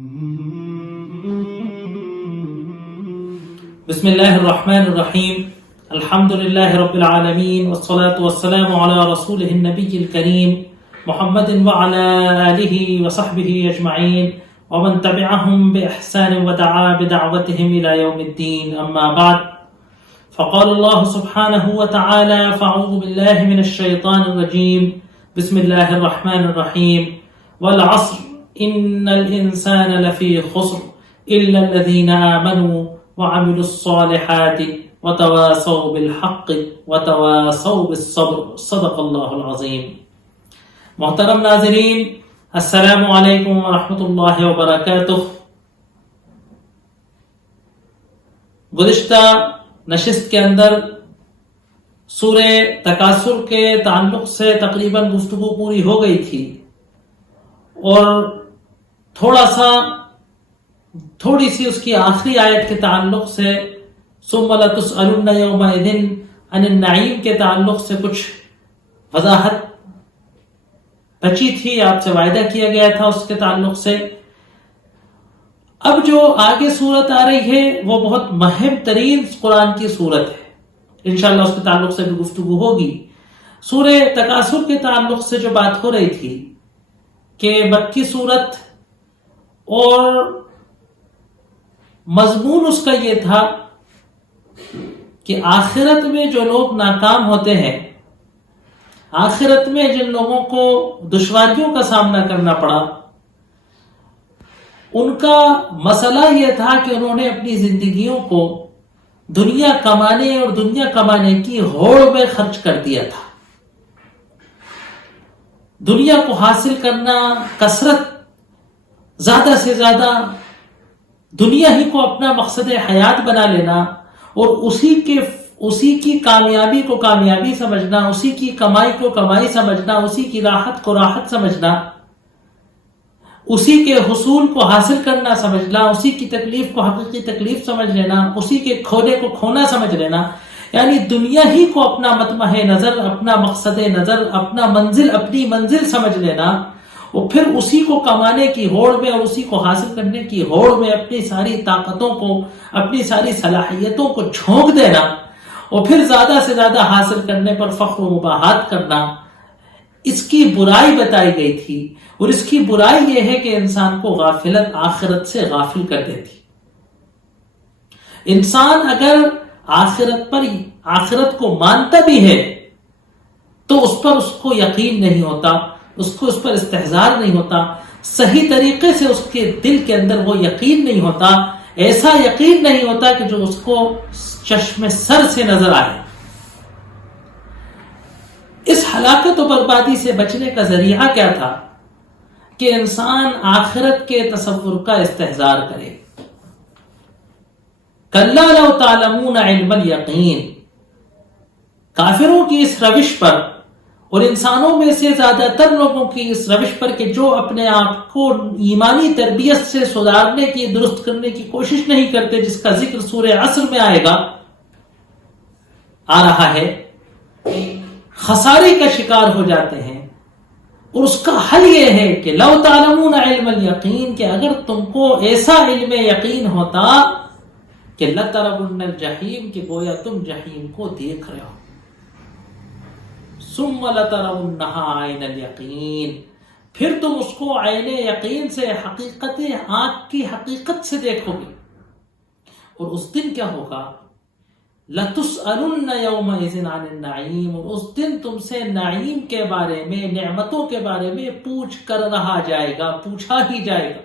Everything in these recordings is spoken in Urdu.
بسم اللہ الرحمن الرحیم الحمد للہ رب العالمین والصلاة والسلام علی رسولہ النبی الکریم محمد وعلی آلہ وصحبہ اجمعین ومن تبعهم بإحسان ودعا بدعوتهم إلى يوم الدين أما بعد فقال الله سبحانه وتعالى فأعوذ بالله من الشيطان الرجيم بسم الله الرحمن الرحيم والعصر إن الإنسان لفي خسر إلا الذين آمنوا وعملوا الصالحات وتواصوا بالحق وتواصوا بالصبر صدق اللہ العظیم. محترم ناظرین، السلام علیکم ورحمۃ اللہ وبرکاتہ. گزشتہ نشست کے اندر سورہ تکاثر کے تعلق سے تقریباً گفتگو پوری ہو گئی تھی اور تھوڑی سی اس کی آخری آیت کے تعلق سے ثم لتسألن یومئذ عن النعیم کے تعلق سے کچھ وضاحت بچی تھی، آپ سے وعدہ کیا گیا تھا اس کے تعلق سے. اب جو آگے صورت آ رہی ہے وہ بہت مہم ترین قرآن کی صورت ہے، انشاءاللہ اس کے تعلق سے بھی گفتگو ہوگی. سورہ تکاثر کے تعلق سے جو بات ہو رہی تھی کہ مکی صورت اور مضمون اس کا یہ تھا کہ آخرت میں جو لوگ ناکام ہوتے ہیں، آخرت میں جن لوگوں کو دشواریوں کا سامنا کرنا پڑا، ان کا مسئلہ یہ تھا کہ انہوں نے اپنی زندگیوں کو دنیا کمانے اور دنیا کمانے کی ہوڑ میں خرچ کر دیا تھا. دنیا کو حاصل کرنا، کثرت، زیادہ سے زیادہ دنیا ہی کو اپنا مقصد حیات بنا لینا اور اسی کی کامیابی کو کامیابی سمجھنا، اسی کی کمائی کو کمائی سمجھنا، اسی کی راحت کو راحت سمجھنا، اسی کے حصول کو حاصل کرنا سمجھنا، اسی کی تکلیف کو حقیقی تکلیف سمجھ لینا، اسی کے کھونے کو کھونا سمجھ لینا، یعنی دنیا ہی کو اپنا مطمع نظر، اپنا مقصد نظر، اپنی منزل سمجھ لینا، اور پھر اسی کو کمانے کی ہوڑ میں اور اسی کو حاصل کرنے کی ہوڑ میں اپنی ساری طاقتوں کو، اپنی ساری صلاحیتوں کو جھونک دینا اور پھر زیادہ سے زیادہ حاصل کرنے پر فخر و مباحات کرنا. اس کی برائی بتائی گئی تھی، اور اس کی برائی یہ ہے کہ انسان کو غافلت آخرت سے غافل کر دیتی. انسان اگر آخرت کو مانتا بھی ہے تو اس پر اس کو یقین نہیں ہوتا، اس پر استحضار نہیں ہوتا، صحیح طریقے سے اس کے دل کے اندر وہ یقین نہیں ہوتا، ایسا یقین نہیں ہوتا کہ جو اس کو چشم سر سے نظر آئے. اس ہلاکت و بربادی سے بچنے کا ذریعہ کیا تھا کہ انسان آخرت کے تصور کا استحضار کرے. کلا لو تعلمون علم الیقین. کافروں کی اس روش پر اور انسانوں میں سے زیادہ تر لوگوں کی اس روش پر کہ جو اپنے آپ کو ایمانی تربیت سے سدھارنے کی، درست کرنے کی کوشش نہیں کرتے، جس کا ذکر سورہ عصر میں آ رہا ہے، خسارے کا شکار ہو جاتے ہیں. اور اس کا حل یہ ہے کہ لو تعلمون علم الیقین، کہ اگر تم کو ایسا علم یقین ہوتا کہ لترون الجحیم، کہ گویا تم جحیم کو دیکھ رہے ہو. ثم لترونها عین الیقین، پھر تم اس کو عین یقین سے، حقیقت آنکھ کی حقیقت سے دیکھو گے. اور اس دن کیا ہوگا؟ لتسألن یومئذ عن النعیم، اور اس دن تم سے نعیم کے بارے میں، نعمتوں کے بارے میں پوچھا ہی جائے گا.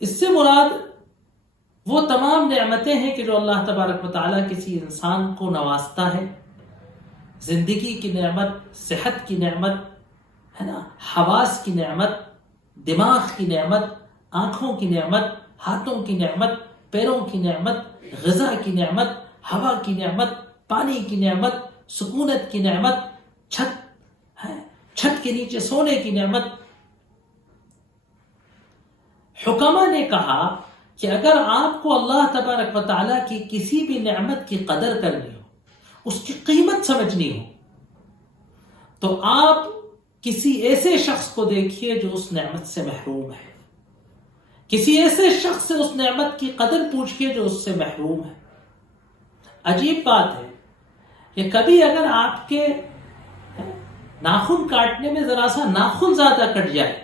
اس سے مراد وہ تمام نعمتیں ہیں کہ جو اللہ تبارک و تعالیٰ کسی انسان کو نوازتا ہے. زندگی کی نعمت، صحت کی نعمت ہے نا، حواس کی نعمت، دماغ کی نعمت، آنکھوں کی نعمت، ہاتھوں کی نعمت، پیروں کی نعمت، غذا کی نعمت، ہوا کی نعمت، پانی کی نعمت، سکونت کی نعمت، چھت کے نیچے سونے کی نعمت. حکما نے کہا کہ اگر آپ کو اللہ تبارک و تعالیٰ کی کسی بھی نعمت کی قدر کرنی ہو، اس کی قیمت سمجھنی ہو، تو آپ کسی ایسے شخص کو دیکھیے جو اس نعمت سے محروم ہے، کسی ایسے شخص سے اس نعمت کی قدر پوچھیے جو اس سے محروم ہے۔ عجیب بات ہے کہ کبھی اگر آپ کے ناخن کاٹنے میں ذرا سا ناخن زیادہ کٹ جائے،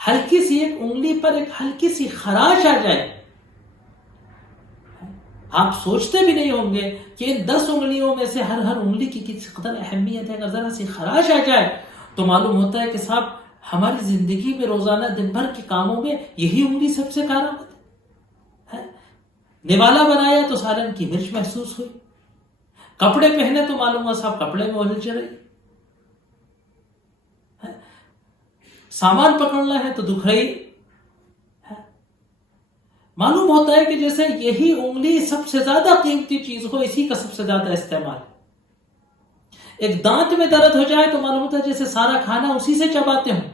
ہلکی سی ایک انگلی پر ایک ہلکی سی خراش آ جائے، آپ سوچتے بھی نہیں ہوں گے کہ ان 10 انگلیوں میں سے ہر انگلی کی کس قدر اہمیت ہے۔ اگر ذرا سی خراش آ جائے تو معلوم ہوتا ہے کہ صاحب ہماری زندگی میں روزانہ دن بھر کے کاموں میں یہی انگلی سب سے کارآمد ہے۔ نوالا بنایا تو سالن کی مرچ محسوس ہوئی، کپڑے پہنے تو معلوم ہوا صاحب کپڑے میں اولل چل رہی، سامان پکڑنا ہے تو دکھ رہی۔ معلوم ہوتا ہے کہ جیسے یہی انگلی سب سے زیادہ قیمتی چیز ہو، اسی کا سب سے زیادہ استعمال۔ ایک دانت میں درد ہو جائے تو معلوم ہوتا ہے جیسے سارا کھانا اسی سے چباتے ہوں۔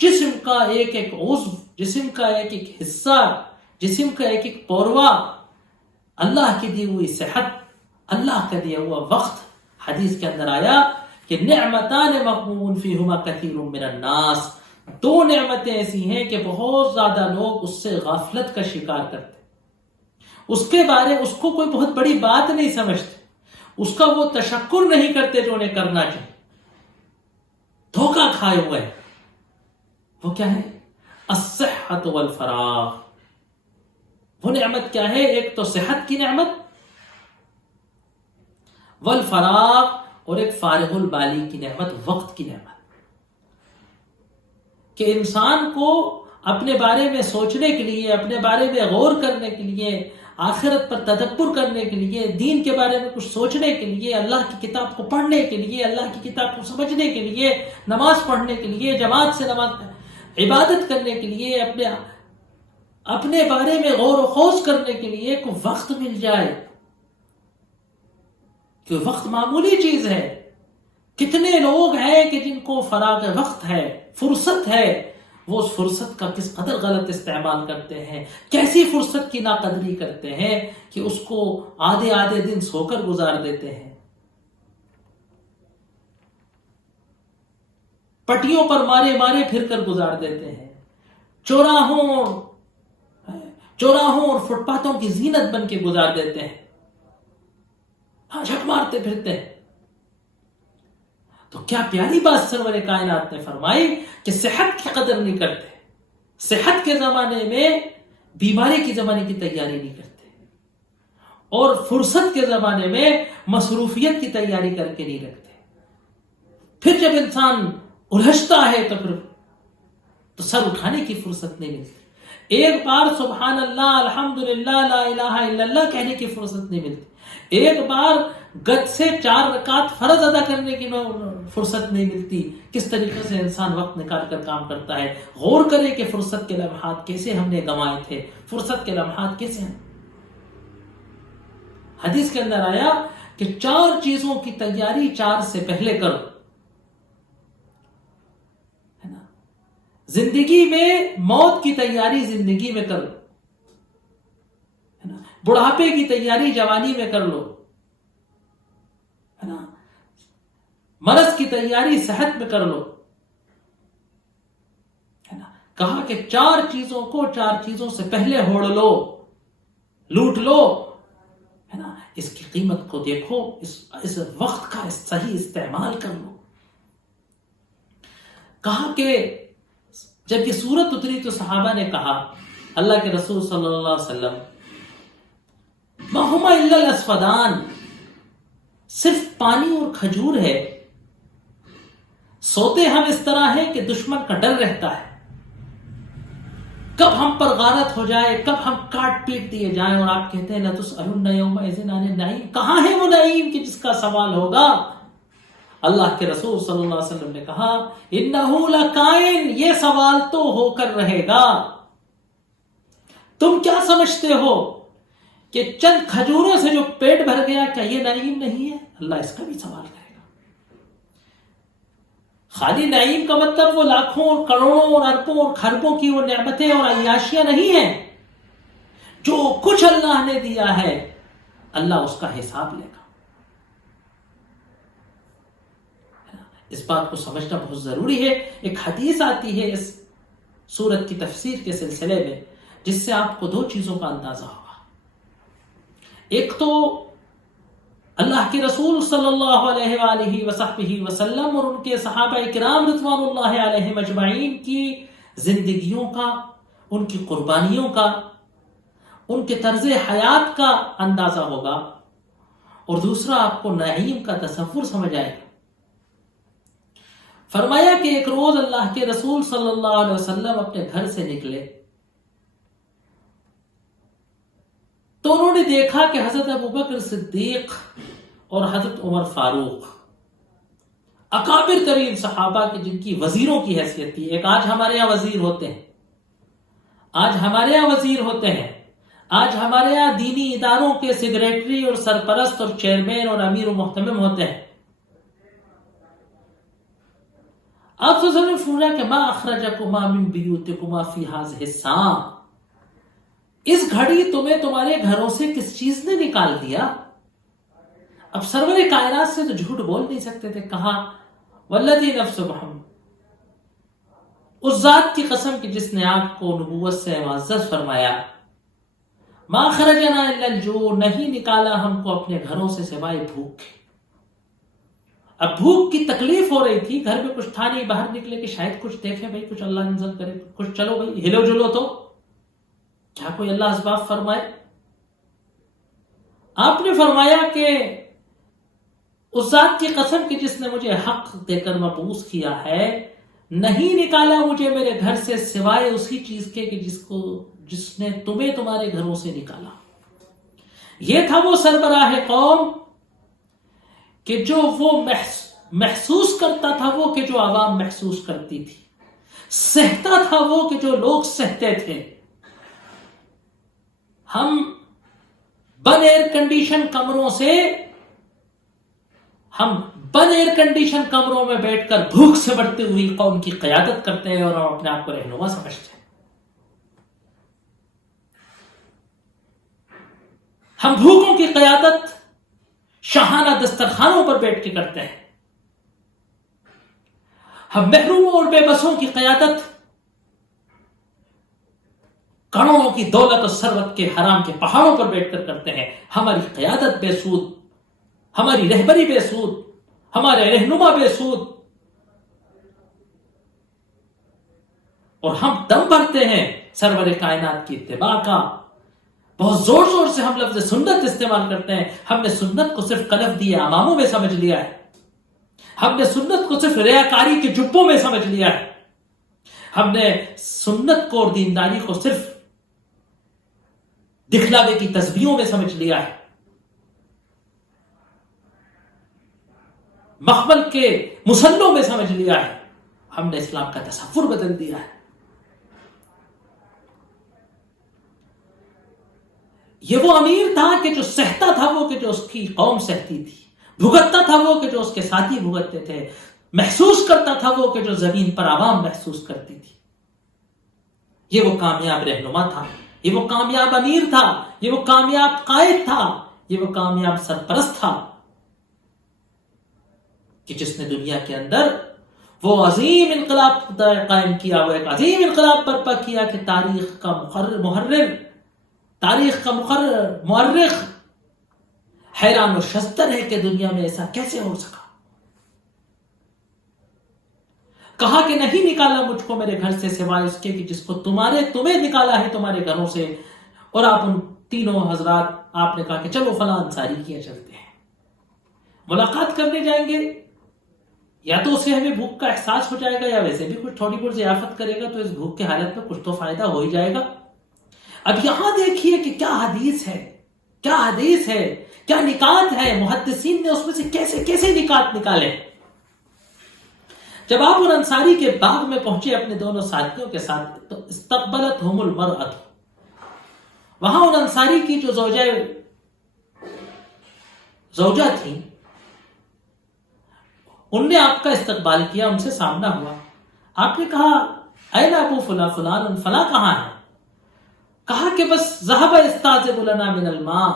جسم کا ایک ایک عضو، جسم کا ایک ایک حصہ، جسم کا ایک ایک پوروا، اللہ کی دی ہوئی صحت، اللہ کا دیا ہوا وقت۔ حدیث کے اندر آیا کہ نعمتان مغبون فیہما کثیر من الناس، 2 نعمتیں ایسی ہیں کہ بہت زیادہ لوگ اس سے غفلت کا شکار کرتے، اس کو کوئی بہت بڑی بات نہیں سمجھتے، اس کا وہ تشکر نہیں کرتے جو انہیں کرنا چاہیے، دھوکہ کھائے ہوئے ہیں۔ وہ کیا ہے؟ الصحت والفراغ۔ وہ نعمت کیا ہے؟ ایک تو صحت کی نعمت، والفراغ، اور ایک فارغ البالی کی نعمت، وقت کی نعمت، کہ انسان کو اپنے بارے میں سوچنے کے لیے، اپنے بارے میں غور کرنے کے لیے، آخرت پر تدبر کرنے کے لیے، دین کے بارے میں کچھ سوچنے کے لیے، اللہ کی کتاب کو پڑھنے کے لیے، اللہ کی کتاب کو سمجھنے کے لیے، نماز پڑھنے کے لیے، جماعت سے نماز عبادت کرنے کے لیے، اپنے بارے میں غور و خوض کرنے کے لیے کوئی وقت مل جائے، کہ وقت معمولی چیز ہے۔ کتنے لوگ ہیں کہ جن کو فراغ وقت ہے، فرصت ہے، وہ اس فرصت کا کس قدر غلط استعمال کرتے ہیں، کیسی فرصت کی ناقدری کرتے ہیں کہ اس کو آدھے دن سو کر گزار دیتے ہیں، پٹیوں پر مارے پھر کر گزار دیتے ہیں، چوراہوں اور فٹ پاتھوں کی زینت بن کے گزار دیتے ہیں، جھک مارتے پھرتے ہیں۔ تو کیا پیاری بات سرور کائنات نے فرمائی کہ صحت کی قدر نہیں کرتے، صحت کے زمانے میں بیماری کی زمانے کی تیاری نہیں کرتے، اور فرصت کے زمانے میں مصروفیت کی تیاری کر کے نہیں رکھتے۔ پھر جب انسان الجھتا ہے تو سر اٹھانے کی فرصت نہیں ملتی، ایک بار سبحان اللہ، الحمدللہ، لا الہ الا اللہ کہنے کی فرصت نہیں ملتی، ایک بار گد سے 4 رکعت فرض ادا کرنے کی فرصت نہیں ملتی۔ کس طریقے سے انسان وقت نکال کر کام کرتا ہے۔ غور کرے کہ فرصت کے لمحات کیسے ہم نے گنوائے تھے، فرصت کے لمحات کیسے ہم۔ حدیث کے اندر آیا کہ 4 چیزوں کی تیاری 4 سے پہلے کرو، ہے نا؟ زندگی میں موت کی تیاری زندگی میں کرو، ہے نا؟ بڑھاپے کی تیاری جوانی میں کر لو، ہے نا؟ مرض کی تیاری صحت میں کر لو، ہے نا؟ کہا کہ 4 چیزوں کو 4 چیزوں سے پہلے ہوڑ لو، لوٹ لو، ہے نا؟ اس کی قیمت کو دیکھو، اس وقت کا صحیح استعمال کر لو۔ کہا کہ جب یہ سورت اتری تو صحابہ نے کہا اللہ کے رسول صلی اللہ علیہ وسلم ما ہما الا الاسودان، صرف پانی اور کھجور ہے، سوتے ہم اس طرح ہیں کہ دشمن کا ڈر رہتا ہے، کب ہم پر غارت ہو جائے، کب ہم کاٹ پیٹ دیے جائیں، اور آپ کہتے ہیں لَتُسْأَلُنَّ يَوْمَئِذٍ عَنِ النَّعِيمِ، کہاں ہے وہ نعیم کہ جس کا سوال ہوگا؟ اللہ کے رسول صلی اللہ علیہ وسلم نے کہا اِنَّهُ لَكَائِن، یہ سوال تو ہو کر رہے گا۔ تم کیا سمجھتے ہو کہ چند کھجوروں سے جو پیٹ بھر گیا، کیا یہ نعیم نہیں ہے؟ اللہ اس کا بھی سوال کرے گا۔ خالی نعیم کا مطلب وہ لاکھوں اور کروڑوں اور اربوں اور خربوں کی وہ نعمتیں اور عیاشیاں نہیں ہیں، جو کچھ اللہ نے دیا ہے اللہ اس کا حساب لے گا۔ اس بات کو سمجھنا بہت ضروری ہے. ایک حدیث آتی ہے اس سورت کی تفسیر کے سلسلے میں جس سے آپ کو دو چیزوں کا اندازہ ہوگا. ایک تو اللہ کے رسول صلی اللہ علیہ وآلہ وصحبہ وسلم اور ان کے صحابہ کرام رضوان اللہ علیہم اجمعین کی زندگیوں کا، ان کی قربانیوں کا، ان کے طرز حیات کا اندازہ ہوگا، اور دوسرا آپ کو نعیم کا تصور سمجھ آئے گا. فرمایا کہ ایک روز اللہ کے رسول صلی اللہ علیہ وسلم اپنے گھر سے نکلے تو انہوں نے دیکھا کہ حضرت ابوبکر صدیق اور حضرت عمر فاروق اکابر ترین صحابہ کی، جن کی وزیروں کی حیثیت تھی. ایک آج ہمارے یہاں وزیر ہوتے ہیں، آج ہمارے یہاں وزیر ہوتے ہیں، آج ہمارے یہاں دینی اداروں کے سیکریٹری اور سرپرست اور چیئرمین اور امیر و محتمم ہوتے ہیں. آپ سے ضرور فرمایا کہ ما اخرجکما من بیوتکما فی ھذہ الساعہ، اس گھڑی تمہیں تمہارے گھروں سے کس چیز نے نکال دیا؟ اب سرور کائنات سے تو جھوٹ بول نہیں سکتے تھے. کہا والذی نفس محمد، اس ذات کی قسم کی جس نے آپ کو نبوت سے معزز فرمایا، ما خرجنا الا الجوع، نہیں نکالا ہم کو اپنے گھروں سے سوائے بھوک کے. اب بھوک کی تکلیف ہو رہی تھی، گھر میں کچھ تھا نہیں، باہر نکلے کہ شاید کچھ دیکھیں بھائی، کچھ اللہ نظر کرے، کچھ چلو بھائی ہلو جلو تو کیا کوئی اللہ اسباب فرمائے. آپ نے فرمایا کہ اس ذات کی قسم کی جس نے مجھے حق دے کر مبعوث کیا ہے، نہیں نکالا مجھے میرے گھر سے سوائے اسی چیز کے کہ جس نے تمہیں تمہارے گھروں سے نکالا. یہ تھا وہ سربراہ قوم کہ جو وہ محسوس کرتا تھا وہ کہ جو عوام محسوس کرتی تھی، سہتا تھا وہ کہ جو لوگ سہتے تھے. ہم بن ایئر کنڈیشن کمروں میں بیٹھ کر بھوک سے بڑھتی ہوئی قوم کی قیادت کرتے ہیں اور ہم اپنے آپ کو رہنما سمجھتے ہیں. ہم بھوکوں کی قیادت شاہانہ دسترخوانوں پر بیٹھ کے کرتے ہیں. ہم محروموں اور بے بسوں کی قیادت کروڑوں کی دولت اور ثروت کے حرام کے پہاڑوں پر بیٹھ کر کرتے ہیں. ہماری قیادت بے سود، ہماری رہبری بے سود، ہمارے رہنما بے سود، اور ہم دم بھرتے ہیں سرور کائنات کی اتباع کا. بہت زور زور سے ہم لفظ سنت استعمال کرتے ہیں. ہم نے سنت کو صرف قلف دیے اماموں میں سمجھ لیا ہے، ہم نے سنت کو صرف ریاکاری کے جبوں میں سمجھ لیا ہے، ہم نے سنت کو اور دینداری کو صرف دکھلاوے کی تسبیحوں میں سمجھ لیا ہے، مخمل کے مسلوں میں سمجھ لیا ہے. ہم نے اسلام کا تصور بدل دیا ہے. یہ وہ امیر تھا کہ جو سہتا تھا وہ کہ جو اس کی قوم سہتی تھی، بھگتتا تھا وہ کہ جو اس کے ساتھی بھگتتے تھے، محسوس کرتا تھا وہ کہ جو زمین پر عوام محسوس کرتی تھی. یہ وہ کامیاب رہنما تھا، یہ وہ کامیاب امیر تھا، یہ وہ کامیاب قائد تھا، یہ وہ کامیاب سرپرست تھا کہ جس نے دنیا کے اندر وہ عظیم انقلاب قائم کیا، وہ ایک عظیم انقلاب برپا کیا کہ تاریخ کا مورخ حیران و شستر ہے کہ دنیا میں ایسا کیسے ہو سکا. کہا کہ نہیں نکالا مجھ کو میرے گھر سے سوائے اس کے کہ جس کو تمہیں نکالا ہے تمہارے گھروں سے. اور آپ ان تینوں حضرات، آپ نے کہا کہ چلو فلاں انصاری کیا چلتے ہیں، ملاقات کرنے جائیں گے. یا تو اسے ہمیں بھوک کا احساس ہو جائے گا، یا ویسے بھی کچھ تھوڑی بہت ضیافت کرے گا تو اس بھوک کی حالت میں کچھ تو فائدہ ہو ہی جائے گا. اب یہاں دیکھیے کہ کیا حدیث ہے، کیا نکات ہے. محدثین نے اس میں سے کیسے نکات نکالے. جب آپ ان انصاری کے باغ میں پہنچے اپنے دونوں ساتھیوں کے ساتھ تو استقبلتہم المرأۃ، وہاں ان انصاری کی جو زوجہ تھی ان نے آپ کا استقبال کیا، ان سے سامنا ہوا. آپ نے کہا این ابو فلان فلاں کہاں ہے؟ کہا کہ بس ذهب استاذب لنا من الماء،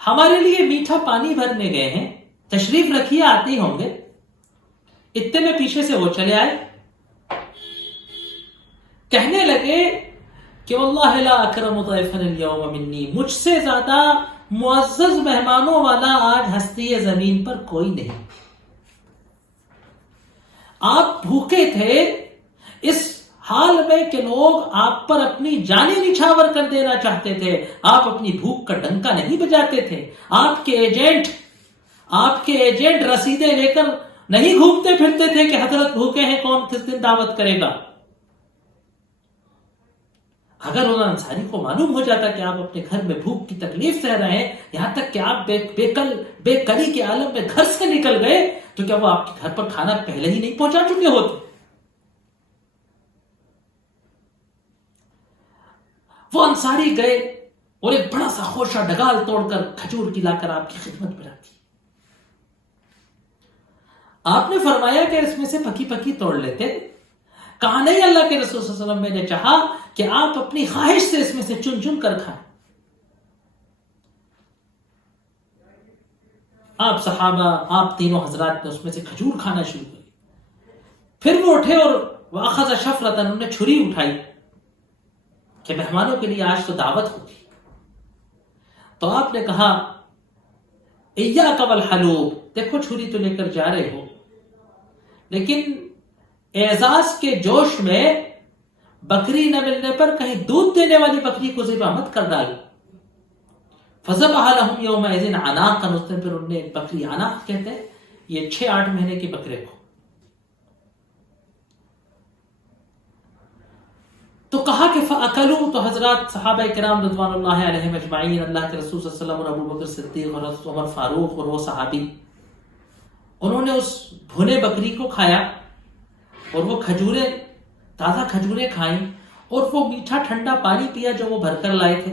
ہمارے لیے میٹھا پانی بھرنے گئے ہیں، تشریف رکھیے، آتے ہوں گے. اتنے میں پیچھے سے وہ چلے آئے، کہنے لگے کہ واللہ لا اکرم ضیفا اليوم منی، مجھ سے زیادہ معزز مہمانوں والا آج ہستی زمین پر کوئی نہیں۔ آپ بھوکے تھے اس حال میں کہ لوگ آپ پر اپنی جانیں نچھاور کر دینا چاہتے تھے، آپ اپنی بھوک کا ڈنکا نہیں بجاتے تھے، آپ کے ایجنٹ رسیدیں لے کر نہیں گھومتے پھرتے تھے کہ حضرت بھوکے ہیں، کون کس دن دعوت کرے گا۔ اگر ان انصاری کو معلوم ہو جاتا کہ آپ اپنے گھر میں بھوک کی تکلیف سہ رہے ہیں، یہاں تک کہ آپ بے کلی کے عالم میں گھر سے نکل گئے، تو کیا وہ آپ کے گھر پر کھانا پہلے ہی نہیں پہنچا چکے ہوتے؟ وہ انصاری گئے اور ایک بڑا سا خوشہ ڈگال توڑ کر کھجور کی لا کر آپ کی خدمت میں رکھی۔ آپ نے فرمایا کہ اس میں سے پکی پکی توڑ لیتے، کہا نہیں، اللہ کے رسول صلی اللہ علیہ وسلم، میں نے چاہا کہ آپ اپنی خواہش سے اس میں سے چن چن کر کھائیں۔ آپ صحابہ، آپ تینوں حضرات نے اس میں سے کھجور کھانا شروع کی۔ پھر وہ اٹھے اور وَأَخَذَ شَفْرَةً، انہوں نے چھری اٹھائی کہ مہمانوں کے لیے آج تو دعوت ہوگی۔ تو آپ نے کہا اِيَّاكَ وَالْحَلُوبَ، دیکھو چھری تو لے کر جا رہے ہو، لیکن اعزاز کے جوش میں بکری نہ ملنے پر کہیں دودھ دینے والی بکری کو ذبح مت کر ڈالو۔ فَذَبَحَ لَهُمْ يَوْمَئِذٍ عَنَاقًا، اس دن پھر انہوں نے ایک بکری، عناق کہتے ہیں یہ 6-8 مہینے کی بکرے کو، تو کہا کہ فَأَكَلُوا، تو حضرات صحابہ کرام رضوان اللہ علیہم اجمعین، اللہ کے رسول صلی اللہ علیہ وسلم اور ابو بکر صدیق اور عمر فاروق اور وہ صحابی، انہوں نے اس بھنے بکری کو کھایا اور وہ کھجوریں، تازہ کھجوریں کھائیں اور وہ میٹھا ٹھنڈا پانی پیا جو وہ بھر کر لائے تھے۔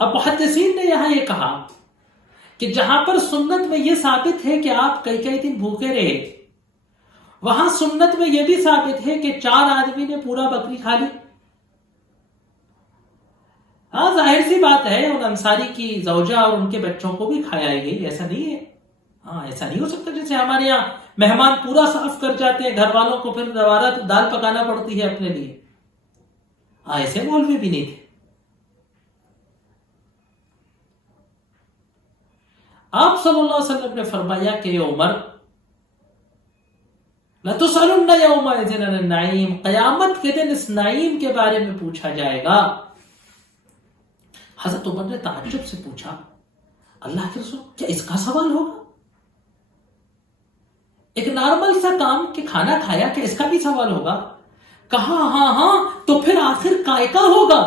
اب محدثین نے یہاں یہ کہا کہ جہاں پر سنت میں یہ ثابت ہے کہ آپ کئی کئی دن بھوکے رہے، وہاں سنت میں یہ بھی ثابت ہے کہ 4 آدمی نے پورا بکری کھا لی۔ ہاں ظاہر سی بات ہے ان انصاری کی زوجہ اور ان کے بچوں کو بھی کھایا گئی، ایسا نہیں ہے، ہاں ایسا نہیں ہو سکتا جیسے ہمارے یہاں مہمان پورا صاف کر جاتے ہیں، گھر والوں کو پھر دوبارہ دال پکانا پڑتی ہے اپنے لیے، ہاں ایسے مولوی بھی نہیں تھے۔ آپ صلی اللہ علیہ وسلم نے فرمایا کہ عمر لَتُسْأَلُنَّ يَوْمَئِذٍ عَنِ النَّعِيمِ، قیامت کے دن اس نعیم کے بارے میں پوچھا جائے گا۔ حضرت عمر نے تعجب سے پوچھا اللہ کے رسول کیا اس کا سوال ہوگا؟ ایک نارمل سا کام کہ کھانا کھایا، کہ اس کا بھی سوال ہوگا؟ کہا ہاں، تو پھر آخر کائے کا ہوگا؟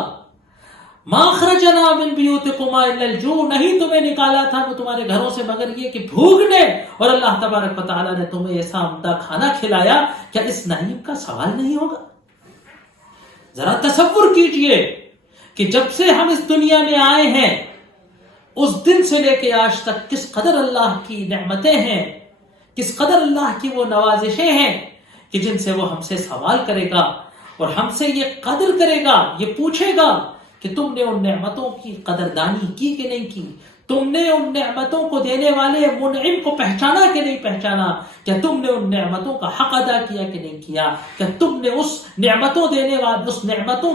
ما خرجنا من بیوتکما الا الجوع، نہیں تمہیں نکالا تھا وہ تمہارے گھروں سے مگر یہ کہ بھوکنے، اور اللہ تبارک و تعالیٰ نے تمہیں ایسا عمدہ کھانا کھلایا، کیا اس نعیم کا سوال نہیں ہوگا؟ ذرا تصور کیجئے کہ جب سے ہم اس دنیا میں آئے ہیں اس دن سے لے کے آج تک کس قدر اللہ کی نعمتیں ہیں، کس قدر اللہ کی وہ نوازشیں ہیں کہ جن سے وہ ہم سے سوال کرے گا اور ہم سے یہ قدر کرے گا، یہ پوچھے گا کہ تم نے ان نعمتوں کی قدردانی کی کہ نہیں کی، تم نے ان نعمتوں کو دینے والے منعم کو پہچانا کہ نہیں پہچانا، کیا تم نے ان نعمتوں کا حق ادا کیا کہ نہیں کیا، کیا تم نے اس نعمتوں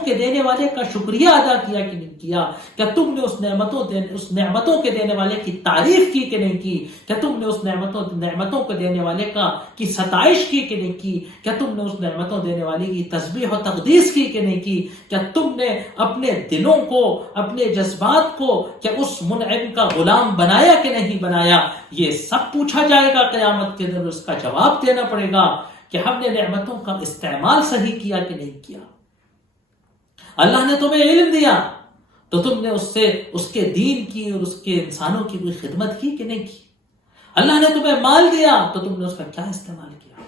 کے دینے والے کا شکریہ ادا کیا کہ نہیں کیا، کیا تم نے اس نعمتوں کے دینے والے کی تعریف کی کہ نہیں کی، کیا تم نے اس نعمتوں کے دینے والے کی ستائش کی کہ نہیں کی، کیا تم نے اس نعمتوں دینے والے کی تسبیح و تقدیس کی کہ نہیں کی، کیا تم نے اپنے دلوں کو، اپنے جذبات کو کیا اس منعم کا غلام بنایا کہ نہیں بنایا؟ یہ سب پوچھا جائے گا قیامت کے دن، اس کا جواب دینا پڑے گا کہ ہم نے نعمتوں کا استعمال صحیح کیا کہ نہیں کیا۔ اللہ نے تمہیں علم دیا تو تم نے اس کے دین کی اور اس کے انسانوں کی کوئی خدمت کی کہ نہیں کی۔ اللہ نے تمہیں مال دیا تو تم نے اس کا کیا استعمال کیا۔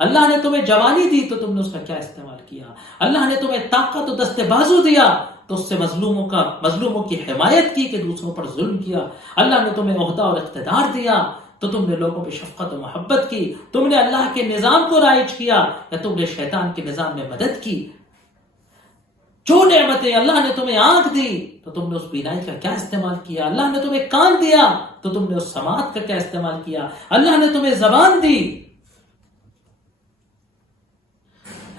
اللہ نے تمہیں جوانی دی تو تم نے اس کا کیا استعمال کیا۔ اللہ نے تمہیں طاقت و دست بازو دیا تو اس سے مظلوموں کی حمایت کی کہ دوسروں پر ظلم کیا۔ اللہ نے تمہیں عہدہ اور اقتدار دیا تو تم نے لوگوں پہ شفقت و محبت کی، تم نے اللہ کے نظام کو رائج کیا یا تم نے شیطان کے نظام میں مدد کی۔ جو نعمتیں اللہ نے تمہیں آنکھ دی تو تم نے اس بینائی کا کیا استعمال کیا؟ اللہ نے تمہیں کان دیا تو تم نے اس سماعت کا کیا استعمال کیا؟ اللہ نے تمہیں زبان دی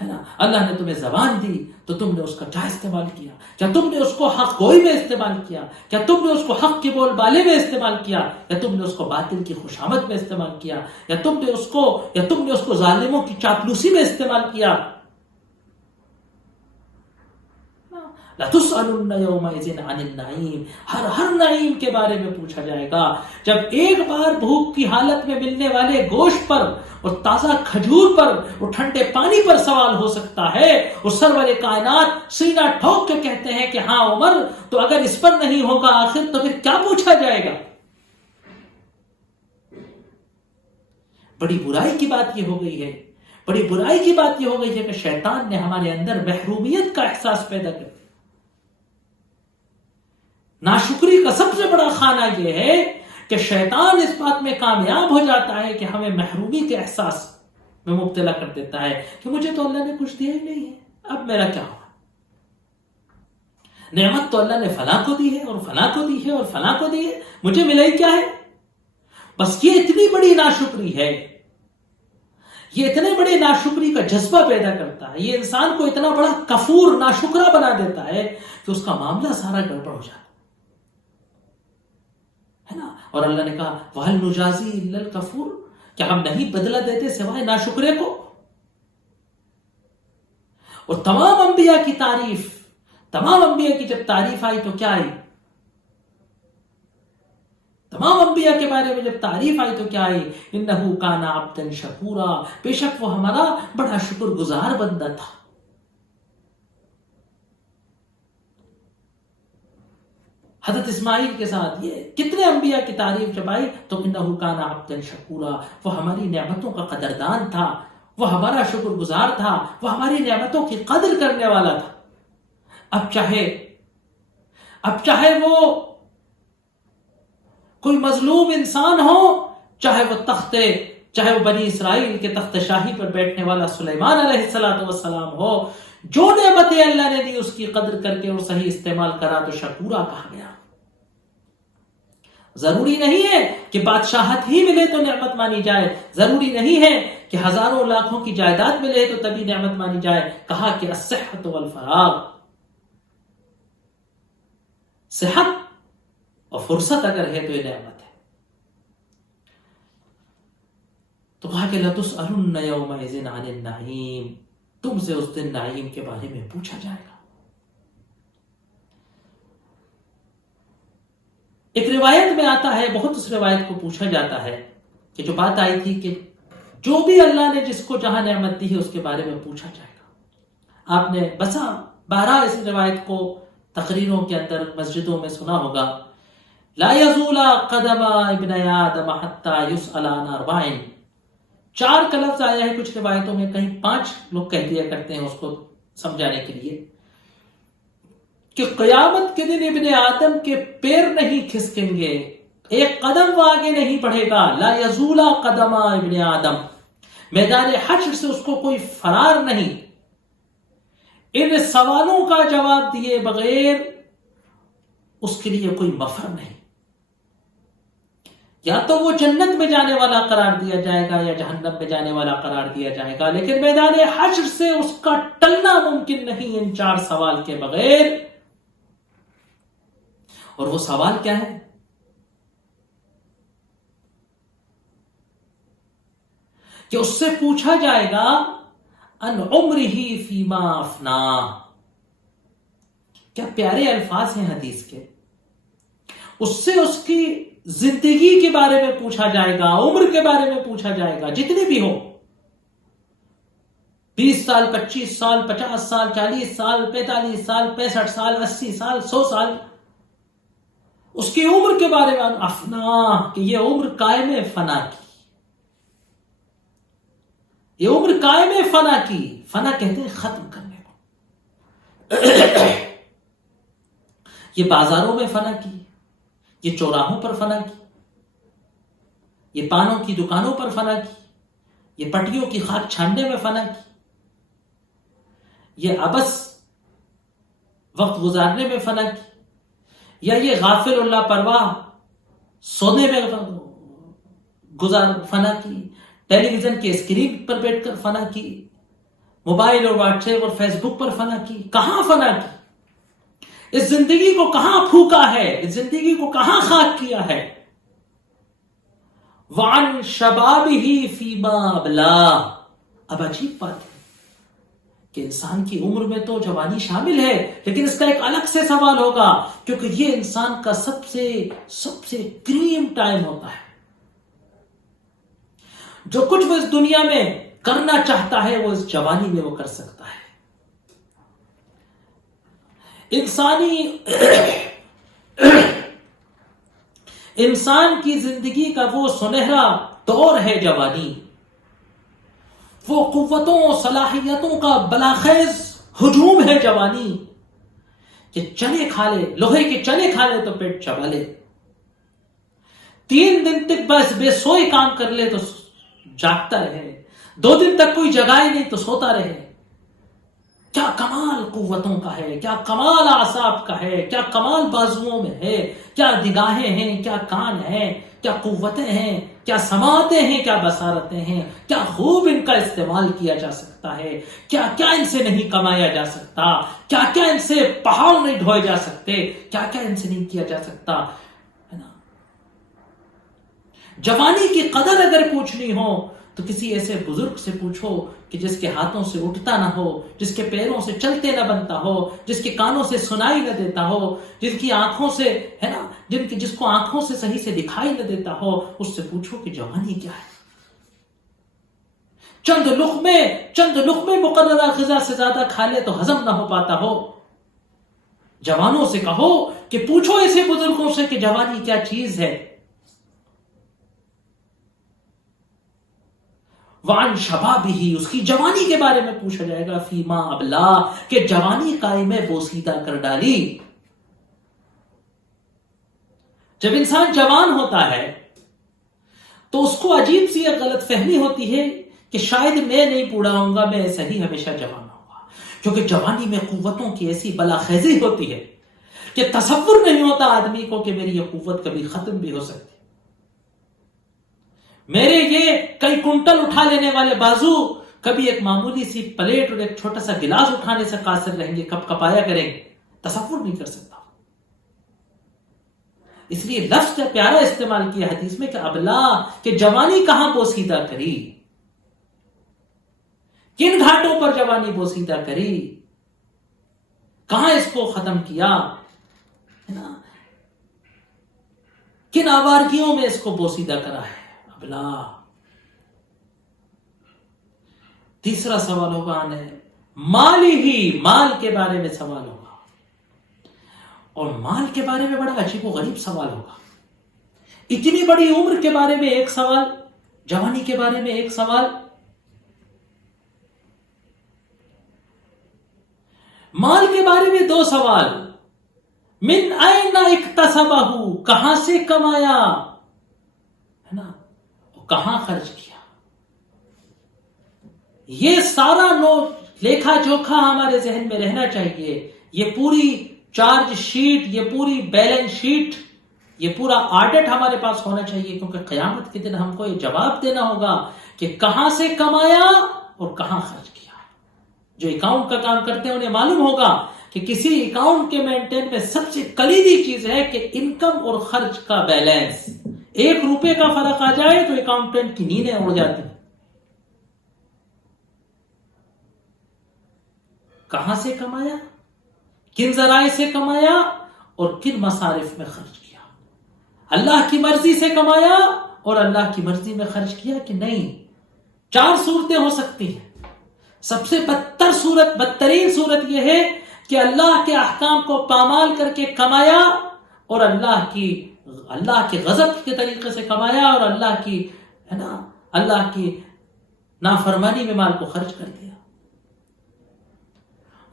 ہے نا، اللہ نے تمہیں زبان دی تو تم نے اس کا کیا استعمال کیا؟ کیا تم نے اس کو حق گوئی میں استعمال کیا؟ کیا تم نے اس کو حق کی بول بالے میں استعمال کیا؟ یا تم نے اس کو باطل کی خوشامد میں استعمال کیا؟ یا تم نے اس کو ظالموں کی چاپلوسی میں استعمال کیا؟ لَتُسْأَلُنَّ يَوْمَئِذٍ عَنِ النَّعِيمِ، ہر نعیم کے بارے میں پوچھا جائے گا۔ جب ایک بار بھوک کی حالت میں ملنے والے گوشت پر اور تازہ کھجور پر اور ٹھنڈے پانی پر سوال ہو سکتا ہے، اور سرور کائنات سینہ ٹھوک کے کہتے ہیں کہ ہاں عمر، تو اگر اس پر نہیں ہوگا آخر تو پھر کیا پوچھا جائے گا؟ بڑی برائی کی بات یہ ہو گئی ہے، بڑی برائی کی بات یہ ہو گئی ہے کہ شیطان نے ہمارے اندر محرومیت کا احساس پیدا کر دیا۔ ناشکری کا سب سے بڑا خانہ یہ ہے کہ شیطان اس بات میں کامیاب ہو جاتا ہے کہ ہمیں محرومی کے احساس میں مبتلا کر دیتا ہے کہ مجھے تو اللہ نے کچھ دیا ہی نہیں ہے، اب میرا کیا ہوگا؟ نعمت تو اللہ نے فلاں کو دی ہے اور فلاں کو دی ہے اور فلاں کو دی ہے، مجھے ملا ہی کیا ہے؟ بس یہ اتنی بڑی ناشکری ہے، یہ اتنے بڑے ناشکری کا جذبہ پیدا کرتا ہے، یہ انسان کو اتنا بڑا کفور ناشکرا بنا دیتا ہے کہ اس کا معاملہ سارا گڑبڑ ہو جاتا ہے نا۔ اور اللہ نے کہا وَهَلْ نُجَازِي إِلَّا الْكَفُورَ، کیا ہم نہیں بدلہ دیتے سوائے ناشکرے کو؟ اور تمام انبیاء کی تعریف، تمام انبیاء کی جب تعریف آئی تو کیا آئی؟ تمام انبیاء کے بارے میں جب تعریف آئی تو کیا آئی؟ إِنَّهُ كَانَ عَبْدًا شَكُورًا، بے شک وہ ہمارا بڑا شکر گزار بندہ تھا۔ حضرت اسماعیل کے ساتھ یہ کتنے انبیاء کی تعریف جب آئی تو انہو کان عبدا شکورا، وہ ہماری نعمتوں کا قدردان تھا، وہ ہمارا شکر گزار تھا، وہ ہماری نعمتوں کی قدر کرنے والا تھا۔ اب چاہے وہ کوئی مظلوم انسان ہو، چاہے وہ بنی اسرائیل کے تخت شاہی پر بیٹھنے والا سلیمان علیہ السلام ہو، جو نعمتیں اللہ نے دی اس کی قدر کر کے اور صحیح استعمال کرا تو شکورا کہا گیا۔ ضروری نہیں ہے کہ بادشاہت ہی ملے تو نعمت مانی جائے، ضروری نہیں ہے کہ ہزاروں لاکھوں کی جائیداد ملے تو تبھی نعمت مانی جائے۔ کہا کہ الصحت والفراغ، صحت اور فرصت اگر ہے تو یہ نعمت ہے۔ تو کہا کہ لَتُسْأَلُنَّ يَوْمَئِذٍ عَنِ النَّعِيمِ، تم سے اس دن نعیم کے بارے میں پوچھا جائے گا۔ ایک روایت میں آتا ہے، بہت اس روایت کو پوچھا جاتا ہے کہ جو بات آئی تھی کہ جو بھی اللہ نے جس کو جہاں نعمت دی ہے اس کے بارے میں پوچھا جائے گا۔ آپ نے بارہ اس روایت کو تقریروں کے اندر مسجدوں میں سنا ہوگا۔ لا يزول قدم ابن آدم حتى يسأل عن 4، 4 کا لفظ آیا ہے کچھ روایتوں میں، کہیں 5 لوگ کہہ دیا کرتے ہیں اس کو سمجھانے کے لیے، کہ قیامت کے دن ابن آدم کے پیر نہیں کھسکیں گے، ایک قدم وہ آگے نہیں بڑھے گا۔ لا یزول قدم ابن آدم، میدان حشر سے اس کو کوئی فرار نہیں، ان سوالوں کا جواب دیے بغیر اس کے لیے کوئی مفر نہیں۔ یا تو وہ جنت میں جانے والا قرار دیا جائے گا یا جہنم میں جانے والا قرار دیا جائے گا، لیکن میدان حشر سے اس کا ٹلنا ممکن نہیں ان 4 سوال کے بغیر۔ اور وہ سوال کیا ہے؟ کہ اس سے پوچھا جائے گا ان عمرہ فیما افنا۔ کیا پیارے الفاظ ہیں حدیث کے۔ اس سے اس کی زندگی کے بارے میں پوچھا جائے گا، عمر کے بارے میں پوچھا جائے گا، جتنی بھی ہو، 20 سال، 25 سال، 50 سال، 40 سال، 45 سال، 65 سال، 80 سال، 100 سال، اس کی عمر کے بارے میں افنا، کہ یہ عمر قائم فنا کی، یہ عمر قائم فنا کی۔ فنا کہتے ہیں ختم کرنے کو۔ یہ بازاروں میں فنا کی، یہ چوراہوں پر فنا کی، یہ پانوں کی دکانوں پر فنا کی، یہ پٹیوں کی خاک چھاننے میں فنا کی، یہ ابس وقت گزارنے میں فنا کی، یا یہ غافل اللہ پرواہ سونے میں فنا کی، ٹیلی ویژن کے اسکرین پر بیٹھ کر فنا کی، موبائل اور واٹس ایپ اور فیس بک پر فنا کی؟ کہاں فنا کی؟ اس زندگی کو کہاں پھونکا ہے؟ اس زندگی کو کہاں خاک کیا ہے؟ وعن شبابہ فیما ابلا۔ اب عجیب بات ہے کہ انسان کی عمر میں تو جوانی شامل ہے، لیکن اس کا ایک الگ سے سوال ہوگا، کیونکہ یہ انسان کا سب سے کریم ٹائم ہوتا ہے۔ جو کچھ وہ اس دنیا میں کرنا چاہتا ہے وہ اس جوانی میں وہ کر سکتا ہے۔ انسان کی زندگی کا وہ سنہرا دور ہے جوانی، وہ قوتوں صلاحیتوں کا بلاخیز ہجوم ہے جوانی، کہ چنے کھا لے، لوہے کے چنے کھا لے تو پیٹ چبا لے، 3 دن تک بس بے سوئی کام کر لے تو جاگتا رہے، 2 دن تک کوئی جگائے نہیں تو سوتا رہے۔ کیا کمال قوتوں کا ہے، کیا کمال اعصاب کا ہے، کیا کمال بازوؤں میں ہے، کیا نگاہیں ہیں، کیا کان ہیں، کیا قوتیں ہیں، کیا سماعتیں ہیں، کیا بصارتیں ہیں، کیا خوب ان کا استعمال کیا جا سکتا ہے، کیا کیا ان سے نہیں کمایا جا سکتا، کیا کیا ان سے پہاڑ نہیں ڈھوئے جا سکتے، کیا کیا ان سے نہیں کیا جا سکتا، ہے نا۔ جوانی کی قدر اگر پوچھنی ہو تو کسی ایسے بزرگ سے پوچھو کہ جس کے ہاتھوں سے اٹھتا نہ ہو، جس کے پیروں سے چلتے نہ بنتا ہو، جس کے کانوں سے سنائی نہ دیتا ہو، جن کی آنکھوں سے، ہے نا، جس کو آنکھوں سے صحیح سے دکھائی نہ دیتا ہو، اس سے پوچھو کہ جوانی کیا ہے۔ چند لقمے مقررہ غذا سے زیادہ کھا لے تو ہضم نہ ہو پاتا ہو۔ جوانوں سے کہو کہ پوچھو ایسے بزرگوں سے کہ جوانی کیا چیز ہے۔ وعن شبابہ، اس کی جوانی کے بارے میں پوچھا جائے گا، فیما ابلا، کہ جوانی قائم بوسیدہ کر ڈالی۔ جب انسان جوان ہوتا ہے تو اس کو عجیب سی ایک غلط فہمی ہوتی ہے کہ شاید میں نہیں بوڑھا ہوں گا، میں ایسا ہی ہمیشہ جوان ہوں گا، کیونکہ جوانی میں قوتوں کی ایسی بلاخیزی ہوتی ہے کہ تصور نہیں ہوتا آدمی کو کہ میری یہ قوت کبھی ختم بھی ہو سکتی، میرے یہ کئی کنٹل اٹھا لینے والے بازو کبھی ایک معمولی سی پلیٹ اور ایک چھوٹا سا گلاس اٹھانے سے قاصر رہیں گے، کب کپایا کریں گے، تصور نہیں کر سکتا۔ اس لیے لفظ پیارا استعمال کیا حدیث میں کہ ابلا، کہ جوانی کہاں بوسیدہ کری، کن گھاٹوں پر جوانی بوسیدہ کری، کہاں اس کو ختم کیا، کن آوارگیوں میں اس کو بوسیدہ کرا ہے۔ ابلا۔ تیسرا سوال ہوگا مال کے بارے میں سوال ہوگا، اور مال کے بارے میں بڑا عجیب و غریب سوال ہوگا۔ اتنی بڑی عمر کے بارے میں ایک سوال، جوانی کے بارے میں ایک سوال، مال کے بارے میں 2 سوال۔ من این اکتسبہ، کہاں سے کمایا، ہے نا، کہاں خرچ کیا۔ یہ سارا لیکھا جوکھا ہمارے ذہن میں رہنا چاہیے، یہ پوری چارج شیٹ، یہ پوری بیلنس شیٹ، یہ پورا آڈٹ ہمارے پاس ہونا چاہیے، کیونکہ قیامت کے دن ہم کو یہ جواب دینا ہوگا کہ کہاں سے کمایا اور کہاں خرچ کیا۔ جو اکاؤنٹ کا کام کرتے ہیں انہیں معلوم ہوگا کہ کسی اکاؤنٹ کے مینٹین میں سب سے کلیدی چیز ہے کہ انکم اور خرچ کا بیلنس۔ 1 روپے کا فرق آ جائے تو اکاؤنٹنٹ کی نیندیں اڑ جاتی ہیں۔ کہاں سے کمایا، کن ذرائع سے کمایا اور کن مصارف میں خرچ کیا، اللہ کی مرضی سے کمایا اور اللہ کی مرضی میں خرچ کیا کہ نہیں۔ 4 صورتیں ہو سکتی ہیں۔ سب سے بدترین صورت یہ ہے کہ اللہ کے احکام کو پامال کر کے کمایا اور اللہ کے غضب کے طریقے سے کمایا اور اللہ کی نافرمانی میں مال کو خرچ کر دیا۔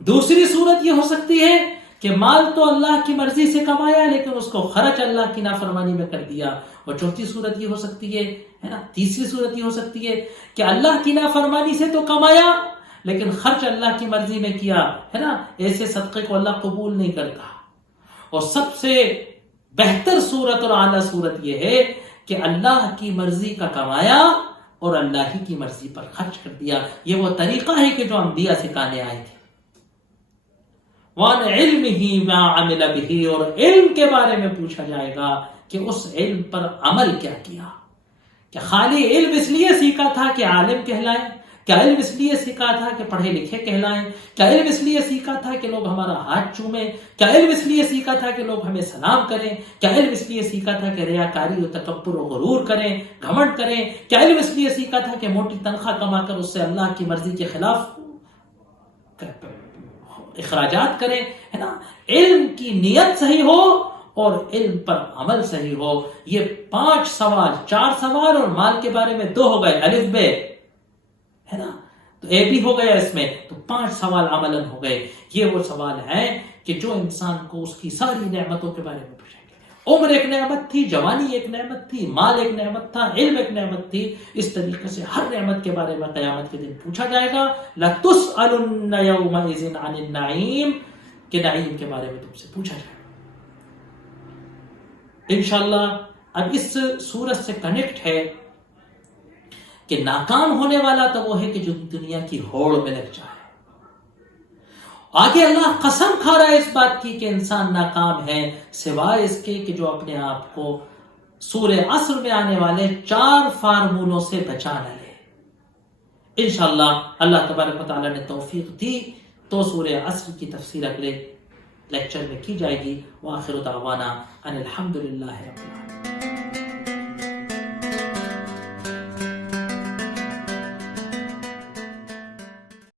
دوسری صورت یہ ہو سکتی ہے کہ مال تو اللہ کی مرضی سے کمایا لیکن اس کو خرچ اللہ کی نافرمانی میں کر دیا۔ اور چوتھی صورت یہ ہو سکتی ہے نا، تیسری صورت یہ ہو سکتی ہے کہ اللہ کی نافرمانی سے تو کمایا لیکن خرچ اللہ کی مرضی میں کیا ہے نا، ایسے صدقے کو اللہ قبول نہیں کرتا۔ اور سب سے بہتر صورت اور اعلیٰ صورت یہ ہے کہ اللہ کی مرضی کا کمایا اور اللہ ہی کی مرضی پر خرچ کر دیا۔ یہ وہ طریقہ ہے کہ جو انبیاء سکھانے آئے تھے۔ وَعَنْ عِلْمِهِ مَا عَمِلَ بِهِ، اور علم کے بارے میں پوچھا جائے گا کہ اس علم پر عمل کیا کیا۔ کہ خالی علم اس لیے سیکھا تھا کہ عالم کہلائیں؟ کیا علم اس لیے سیکھا تھا کہ پڑھے لکھے کہلائیں؟ کیا علم اس لیے سیکھا تھا کہ لوگ ہمارا ہاتھ چومیں؟ کیا علم اس لیے سیکھا تھا کہ لوگ ہمیں سلام کریں؟ کیا علم اس لیے سیکھا تھا کہ ریاکاری و تکبر و غرور کریں، گھمنڈ کریں؟ کیا علم اس لیے سیکھا تھا کہ موٹی تنخواہ کما کر اس سے اللہ کی مرضی کے خلاف اخراجات کریں؟ ہے نا، علم کی نیت صحیح ہو اور علم پر عمل صحیح ہو۔ یہ 5 سوال، 4 سوال اور مال کے بارے میں 2 ہو گئے، الف ب ہے نا، تو اے بھی ہو گیا اس میں، تو 5 سوال عملاً ہو گئے۔ یہ وہ سوال ہیں کہ جو انسان کو اس کی ساری نعمتوں کے بارے میں پوچھیں گے۔ عمر ایک نعمت تھی، جوانی ایک نعمت تھی، مال ایک نعمت تھا، علم ایک نعمت تھی۔ اس طریقے سے ہر نعمت کے بارے میں قیامت کے دن پوچھا جائے گا۔ لَتُسْأَلُنَّ يَوْمَئِذٍ عَنِ النَّعِيمِ، کہ نعیم کے بارے میں تم سے پوچھا جائے گا۔ انشاءاللہ اب اس سورت سے کنیکٹ ہے کہ ناکام ہونے والا تو وہ ہے کہ جو دنیا کی ہوڑ میں لگ جائے۔ آگے اللہ قسم کھا رہا ہے اس بات کی کہ انسان ناکام ہے سوائے اس کے کہ جو اپنے آپ کو سورہ عصر میں آنے والے 4 فارمولوں سے بچا نہ لے۔ انشاءاللہ اللہ تبارک و تعالیٰ نے توفیق دی تو سورہ عصر کی تفسیر اگلے لیکچر میں کی جائے گی۔ وآخر دعوانا ان الحمدللہ رب العالمین۔